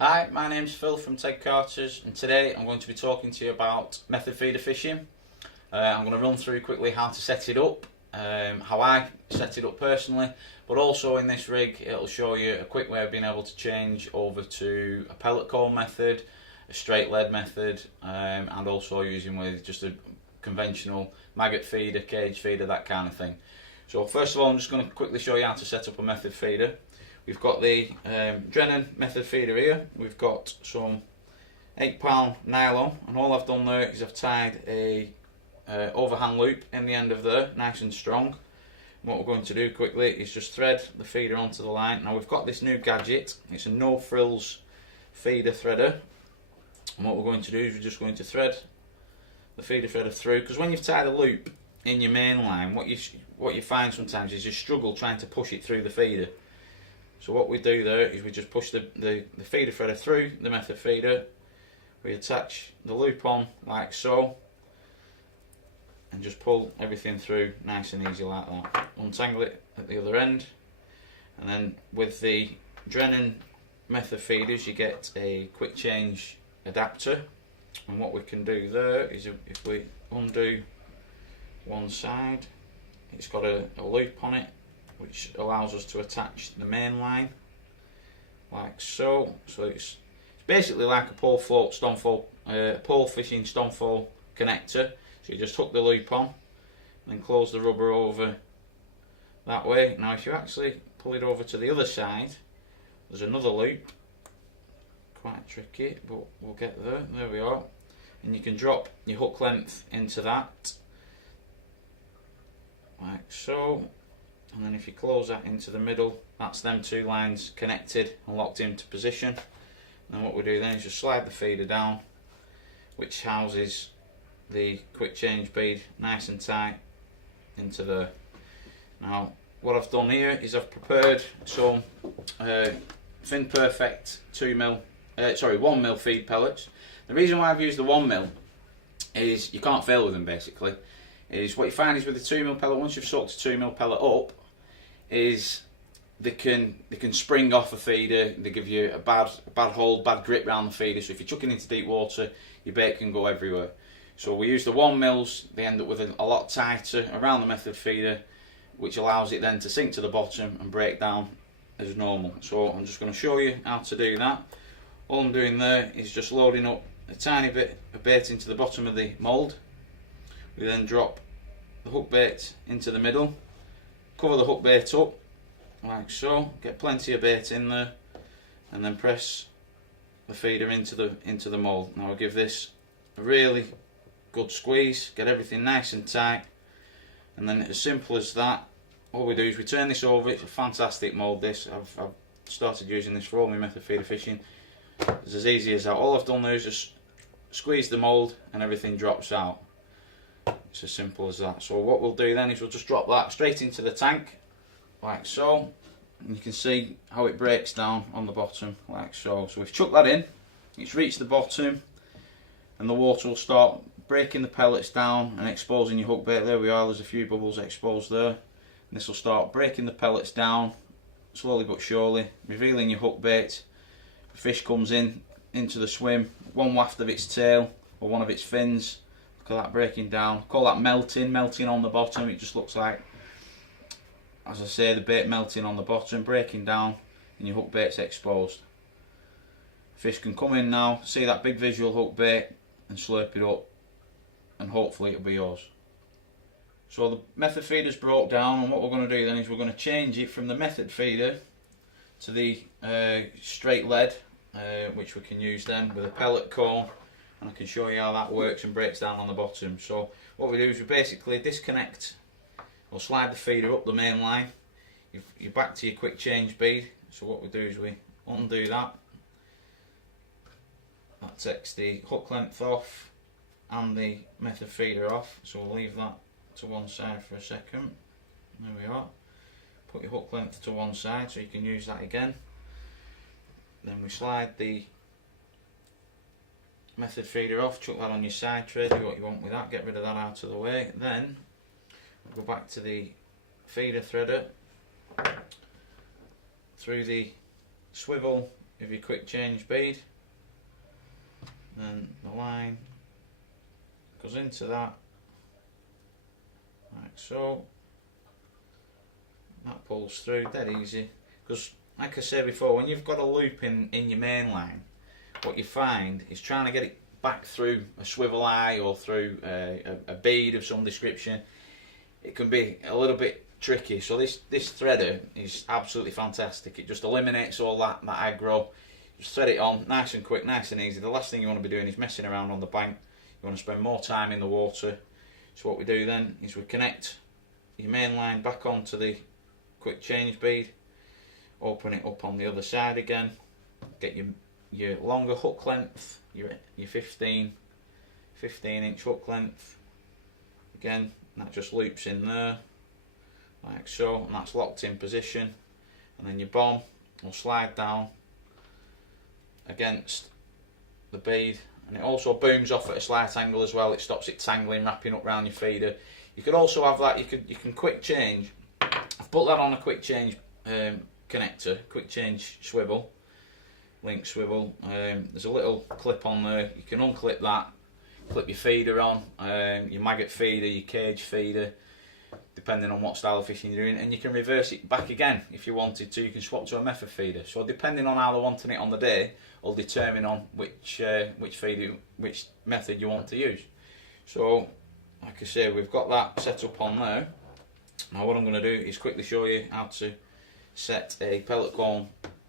Hi, my name's Phil from Ted Carter's, and today I'm going to be talking to you about method feeder fishing. I'm going to run through quickly how to set it up, how I set it up personally, but also in this rig it'll show you a quick way of being able to change over to a pellet cone method, a straight lead method, and also using with just a conventional maggot feeder, cage feeder, that kind of thing. So first of all, I'm just going to quickly show you how to set up a method feeder. We've got the Drennan method feeder here. We've got some 8-pound nylon, and all I've done there is I've tied a overhand loop in the end of there, nice and strong. And what we're going to do quickly is just thread the feeder onto the line. Now we've got this new gadget. It's a no frills feeder threader, and what we're going to do is we're just going to thread the feeder threader through, because when you've tied a loop in your main line, what you find sometimes is you struggle trying to push it through the feeder. So what we do there is we just push the feeder threader through the method feeder, we attach the loop on like so, and just pull everything through nice and easy like that. Untangle it at the other end, and then with the Drennan method feeders you get a quick change adapter, and what we can do there is if we undo one side, it's got a loop on it which allows us to attach the main line like so. So it's basically like a pole float stonefall, pole fishing stonefall connector. So you just hook the loop on and then close the rubber over that way. Now if you actually pull it over to the other side, there's another loop, quite tricky, but we'll get there. There we are, and you can drop your hook length into that like so. And then if you close that into the middle, that's them two lines connected and locked into position. And what we do then is just slide the feeder down, which houses the quick change bead nice and tight into there. Now what I've done here is I've prepared some Fin Perfect 1mm feed pellets. The reason why I've used the 1mm is you can't fail with them basically. Is what you find is with the 2mm pellet, once you've soaked a 2mm pellet up, is they can spring off a feeder. They give you a bad hold, bad grip around the feeder. So if you're chucking into deep water, your bait can go everywhere. So we use the 1mm. They end up with a lot tighter around the method feeder, which allows it then to sink to the bottom and break down as normal. So I'm just going to show you how to do that. All I'm doing there is just loading up a tiny bit of bait into the bottom of the mould. We then drop the hook bait into the middle, cover the hook bait up like so, get plenty of bait in there, and then press the feeder into the mould. Now I'll give this a really good squeeze, get everything nice and tight, and then as simple as that, all we do is we turn this over. It's a fantastic mould this. I've started using this for all my method feeder fishing. It's as easy as that. All I've done there is just squeeze the mould and everything drops out. It's as simple as that. So what we'll do then is we'll just drop that straight into the tank like so, and you can see how it breaks down on the bottom like so. So we've chucked that in, it's reached the bottom, and the water will start breaking the pellets down and exposing your hook bait. There we are, there's a few bubbles exposed there, and this will start breaking the pellets down slowly but surely, revealing your hook bait. The fish comes into the swim, one waft of its tail or one of its fins. Look at that breaking down. Call that melting on the bottom. It just looks like, as I say, the bait melting on the bottom, breaking down, and your hook bait's exposed. Fish can come in now, see that big visual hook bait, and slurp it up, and hopefully it'll be yours. So the method feeder's broke down, and what we're going to do then is we're going to change it from the method feeder to the straight lead, which we can use then with a pellet cone. And I can show you how that works and breaks down on the bottom. So what we do is we basically disconnect or slide the feeder up the main line. You're back to your quick change bead. So what we do is we undo that. That takes the hook length off and the method feeder off. So we'll leave that to one side for a second. There we are. Put your hook length to one side so you can use that again. Then we slide the method feeder off, chuck that on your side tray, do what you want with that, get rid of that out of the way. Then go back to the feeder threader through the swivel of your quick change bead, and the line goes into that, like so. That pulls through dead easy, because like I said before, when you've got a loop in your main line, what you find is trying to get it back through a swivel eye or through a bead of some description, it can be a little bit tricky. So this threader is absolutely fantastic. It just eliminates all that aggro. Just thread it on nice and quick, nice and easy. The last thing you want to be doing is messing around on the bank. You want to spend more time in the water. So what we do then is we connect your main line back onto the quick change bead, open it up on the other side again, get your longer hook length, your 15 inch hook length. Again, that just loops in there like so, and that's locked in position. And then your bomb will slide down against the bead, and it also booms off at a slight angle as well. It stops it tangling, wrapping up around your feeder. You could also have that, you can quick change. I've put that on a quick change connector, quick change swivel, link swivel. There's a little clip on there, you can unclip that, clip your feeder on, your maggot feeder, your cage feeder, depending on what style of fishing you're doing, and you can reverse it back again if you wanted to. You can swap to a method feeder. So depending on how they're wanting it on the day, will determine on which feeder, which method you want to use. So like I say, we've got that set up on there. Now what I'm going to do is quickly show you how to set a pellet cone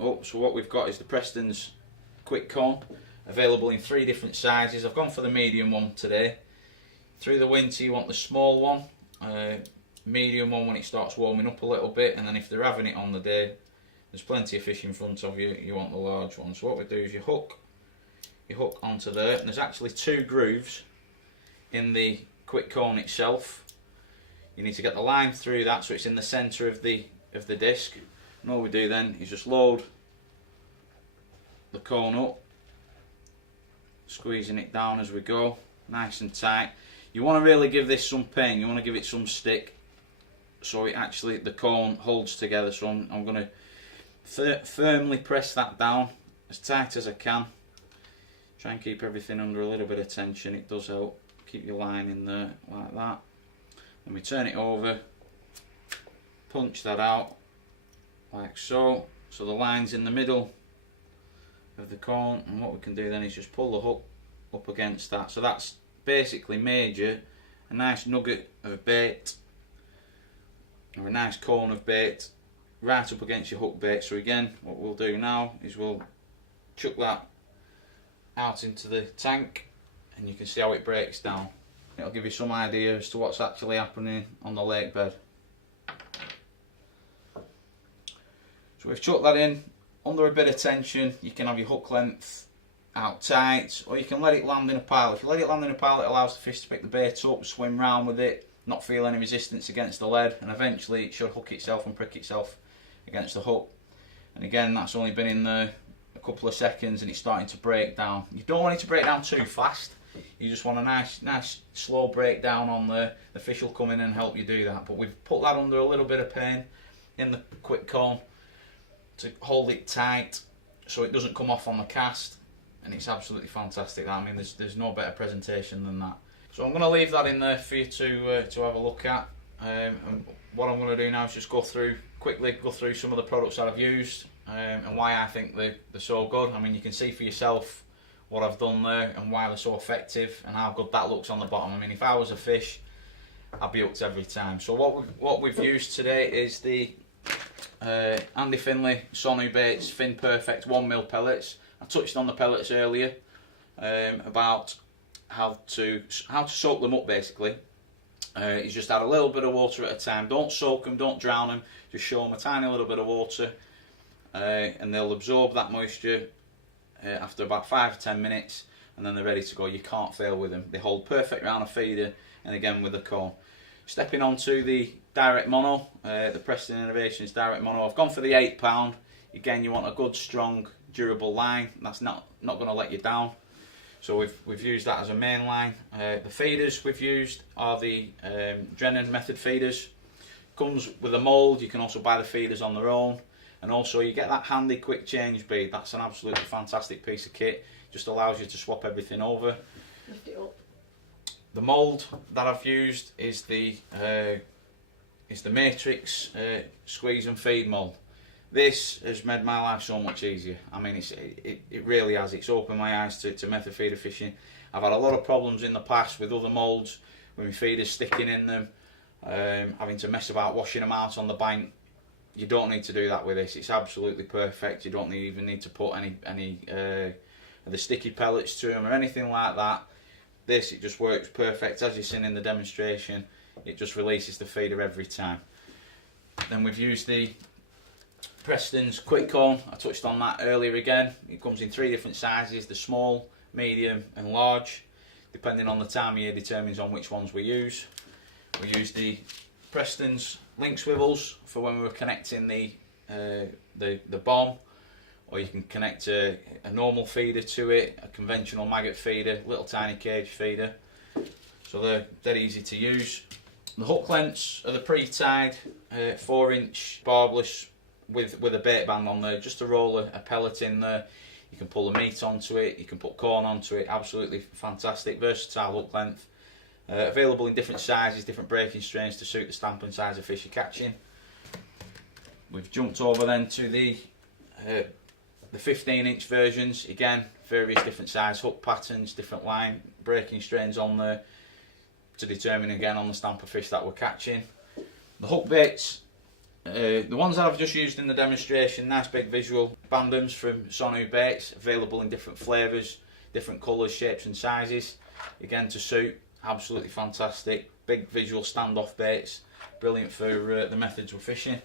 up. So what we've got is the Preston's quick cone, available in 3 different sizes. I've gone for the medium one today. Through the winter you want the small one, medium one when it starts warming up a little bit, and then if they're having it on the day, there's plenty of fish in front of you, you want the large one. So what we do is you hook onto there, and there's actually 2 grooves in the quick cone itself. You need to get the line through that so it's in the centre of the disc. And all we do then is just load the cone up, squeezing it down as we go, nice and tight. You want to really give this some pain, you want to give it some stick, so it actually, the cone holds together. So I'm going to firmly press that down as tight as I can. Try and keep everything under a little bit of tension, it does help. Keep your line in there like that. Then we turn it over, punch that out like so. So the line's in the middle of the cone, and what we can do then is just pull the hook up against that. So that's basically made you a nice nugget of bait, or a nice cone of bait, right up against your hook bait. So again, what we'll do now is we'll chuck that out into the tank, and you can see how it breaks down. It'll give you some idea as to what's actually happening on the lake bed. So we've chucked that in under a bit of tension. You can have your hook length out tight, or you can let it land in a pile. If you let it land in a pile, it allows the fish to pick the bait up, swim round with it, not feel any resistance against the lead, and eventually it should hook itself and prick itself against the hook. And again, that's only been in there a couple of seconds and it's starting to break down. You don't want it to break down too fast. You just want a nice slow breakdown on there. The fish will come in and help you do that. But we've put that under a little bit of pain in the quick cone to hold it tight so it doesn't come off on the cast, and it's absolutely fantastic. I mean, there's no better presentation than that. So I'm going to leave that in there for you to have a look at. And what I'm going to do now is just quickly go through some of the products that I've used and why I think they're so good. I mean, you can see for yourself what I've done there and why they're so effective and how good that looks on the bottom. I mean, if I was a fish, I'd be hooked every time. So what we've used today is the Andy Finlay Sonu Baits Fin Perfect 1mm pellets. I touched on the pellets earlier about how to soak them up basically. You just add a little bit of water at a time. Don't soak them, don't drown them, just show them a tiny little bit of water and they'll absorb that moisture after about 5 to 10 minutes, and then they're ready to go. You can't fail with them. They hold perfect round a feeder and again with the cone. Stepping on to the direct mono, the Preston Innovations direct mono. I've gone for the £8. Again, you want a good, strong, durable line. That's not going to let you down. So we've used that as a main line. The feeders we've used are the Drennan method feeders. Comes with a mould. You can also buy the feeders on their own. And also you get that handy quick change bead. That's an absolutely fantastic piece of kit. Just allows you to swap everything over. Lift it up. The mould that I've used is the Matrix squeeze and feed mould. This has made my life so much easier. I mean, it really has. It's opened my eyes to method feeder fishing. I've had a lot of problems in the past with other moulds, with my feeders sticking in them, having to mess about washing them out on the bank. You don't need to do that with this. It's absolutely perfect. You don't even need to put any of the sticky pellets to them or anything like that. This, it just works perfect. As you've seen in the demonstration, it just releases the feeder every time. Then we've used the Preston's quick cone. I touched on that earlier again. It comes in 3 different sizes: the small, medium and large. Depending on the time of year determines on which ones we use. We use the Preston's link swivels for when we were connecting the bomb, or you can connect a normal feeder to it, a conventional maggot feeder, little tiny cage feeder. So they're dead easy to use. The hook lengths are the pre-tied 4-inch barbless with a bait band on there, just to roll a pellet in there. You can pull the meat onto it, you can put corn onto it. Absolutely fantastic, versatile hook length. Available in different sizes, different breaking strains to suit the stamp and size of fish you're catching. We've jumped over then to the 15-inch versions. Again, various different size hook patterns, different line breaking strains on there to determine again on the stamp of fish that we're catching. The hook baits, the ones that I've just used in the demonstration, nice big visual bandems from Sonu Baits, available in different flavours, different colours, shapes and sizes, again to suit. Absolutely fantastic, big visual standoff baits, brilliant for the methods we're fishing.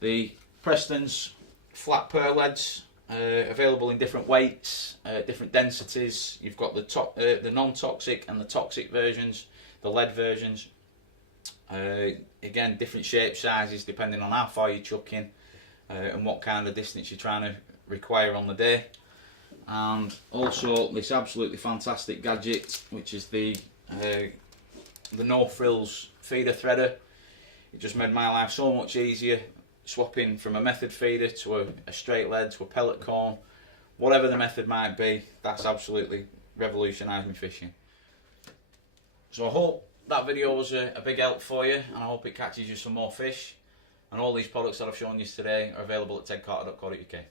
The Preston's flat pearl leads, available in different weights, different densities. You've got the non-toxic and the toxic versions, the lead versions. Again, different shape sizes depending on how far you're chucking and what kind of distance you're trying to require on the day. And also this absolutely fantastic gadget, which is the no frills feeder threader. It just made my life so much easier, swapping from a method feeder to a straight lead to a pellet cone, whatever the method might be. That's absolutely revolutionised me fishing. So I hope that video was a big help for you, and I hope it catches you some more fish. And all these products that I've shown you today are available at tedcarter.co.uk.